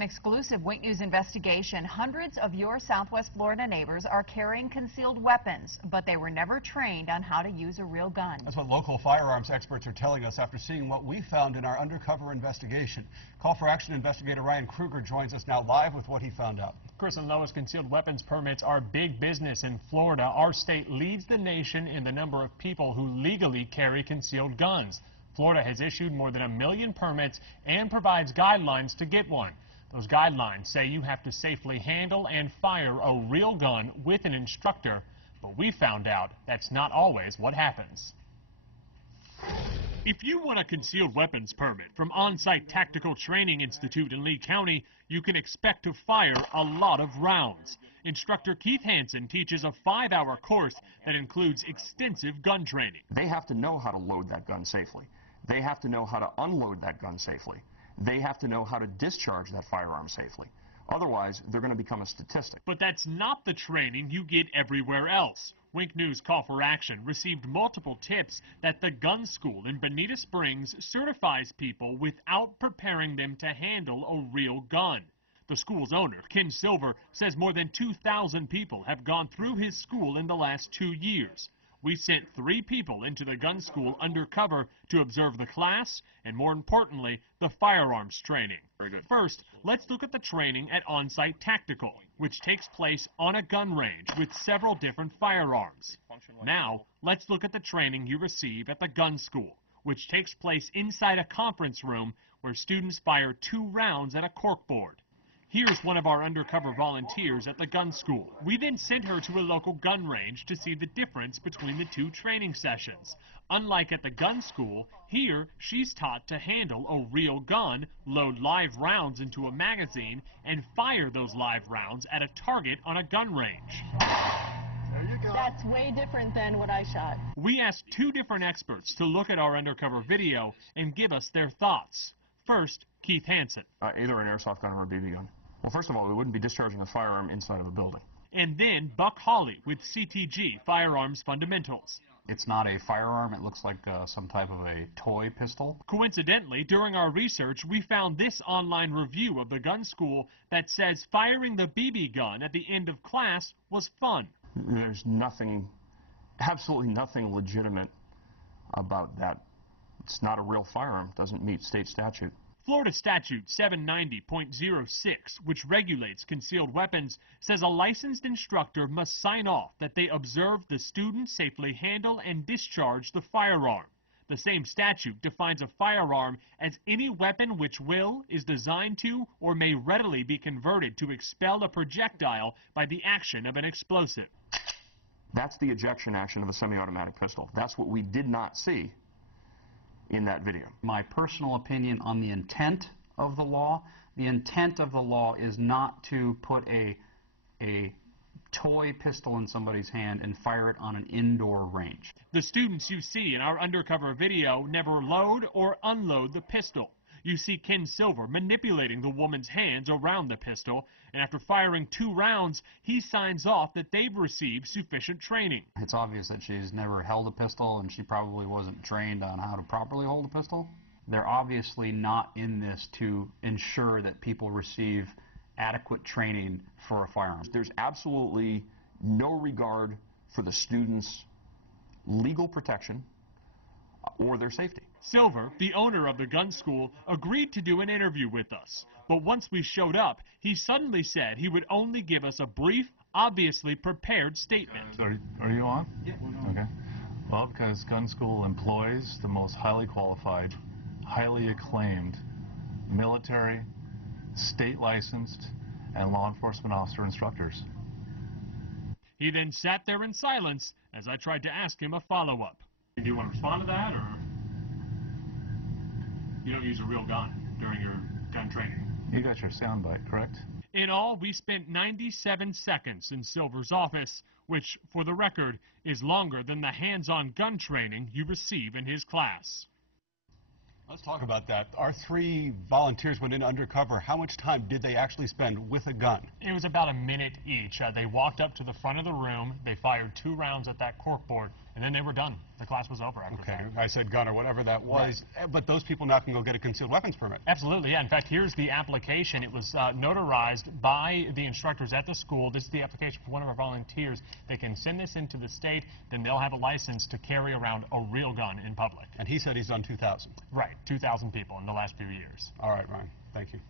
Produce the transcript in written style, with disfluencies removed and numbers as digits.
An exclusive Wink News investigation. Hundreds of your Southwest Florida neighbors are carrying concealed weapons, but they were never trained on how to use a real gun. That's what local firearms experts are telling us after seeing what we found in our undercover investigation. Call for Action investigator Ryan Kruger joins us now live with what he found out. Chris and Lois, concealed weapons permits are big business in Florida. Our state leads the nation in the number of people who legally carry concealed guns. Florida has issued more than 1 million permits and provides guidelines to get one. Those guidelines say you have to safely handle and fire a real gun with an instructor, but we found out that's not always what happens. If you want a concealed weapons permit from On-Site Tactical Training Institute in Lee County, you can expect to fire a lot of rounds. Instructor Keith Hansen teaches a 5-hour course that includes extensive gun training. They have to know how to load that gun safely. They have to know how to unload that gun safely. They have to know how to discharge that firearm safely. Otherwise, they're going to become a statistic. But that's not the training you get everywhere else. Wink News Call for Action received multiple tips that the gun school in Bonita Springs certifies people without preparing them to handle a real gun. The school's owner, Ken Silver, says more than 2,000 people have gone through his school in the last 2 years. We sent 3 people into the gun school undercover to observe the class and, more importantly, the firearms training. Very good. First, let's look at the training at On-Site Tactical, which takes place on a gun range with several different firearms. Now, let's look at the training you receive at the gun school, which takes place inside a conference room where students fire 2 rounds at a corkboard. Here's one of our undercover volunteers at the gun school. We then sent her to a local gun range to see the difference between the 2 training sessions. Unlike at the gun school, here she's taught to handle a real gun, load live rounds into a magazine, and fire those live rounds at a target on a gun range. There you go. That's way different than what I shot. We asked 2 different experts to look at our undercover video and give us their thoughts. First, Keith Hansen. Either an airsoft gun or a BB gun. Well, first of all, we wouldn't be discharging a firearm inside of a building. And then Buck Hawley with CTG Firearms Fundamentals. It's not a firearm. It looks like some type of a toy pistol. Coincidentally, during our research, we found this online review of the gun school that says firing the BB gun at the end of class was fun. There's nothing, absolutely nothing legitimate about that. It's not a real firearm. It doesn't meet state statute. Florida Statute 790.06, which regulates concealed weapons, says a licensed instructor must sign off that they observe the student safely handle and discharge the firearm. The same statute defines a firearm as any weapon which is designed to, or may readily be converted to expel a projectile by the action of an explosive. That's the ejection action of a semi-automatic pistol. That's what we did not see in that video. My personal opinion on the intent of the law is not to put a toy pistol in somebody's hand and fire it on an indoor range. The students you see in our undercover video never load or unload the pistol. You see Ken Silver manipulating the woman's hands around the pistol, and after firing 2 rounds, he signs off that they've received sufficient training. It's obvious that she's never held a pistol, and she probably wasn't trained on how to properly hold a pistol. They're obviously not in this to ensure that people receive adequate training for a firearm. There's absolutely no regard for the students' legal protection or their safety. Silver, the owner of the gun school, agreed to do an interview with us. But once we showed up, he suddenly said he would only give us a brief, obviously prepared statement. So are you on? Yeah. Okay. Well, because gun school employs the most highly qualified, highly acclaimed military, state licensed, and law enforcement officer instructors. He then sat there in silence as I tried to ask him a follow-up. Do you want to respond to that, or you don't use a real gun during your gun training? You got your soundbite, correct? In all, we spent 97 seconds in Silver's office, which, for the record, is longer than the hands-on gun training you receive in his class. Let's talk about that. Our 3 volunteers went in undercover. How much time did they actually spend with a gun? It was about a minute each. They walked up to the front of the room, they fired 2 rounds at that corkboard, and then they were done. The class was over after that. Okay, I said gun or whatever that was, but those people now can go get a concealed weapons permit. Absolutely, yeah. In fact, here's the application. It was notarized by the instructors at the school. This is the application for one of our volunteers. They can send this into the state, then they'll have a license to carry around a real gun in public. And he said he's done 2,000. Right, 2,000 people in the last few years. All right, Ryan, thank you.